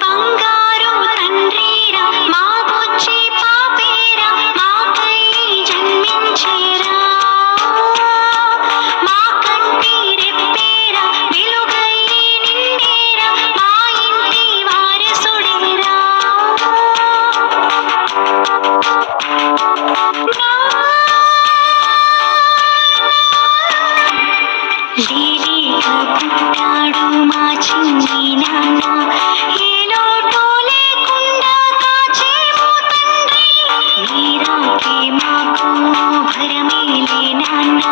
బంగారు తండ్రిరా మా బుజ్జి పాపేరా మాకై జన్మించేరా మా కంటి రెప్పేరా వెలుగై నిండేరా మా ఇంటి వారసుడేరా లేలేక పుట్టాడు మా చిన్ని నాన్న ఏ లోటు లేకుండా కాచేమో తండ్రి నీరాకే మాకు భరమేలే నాన్న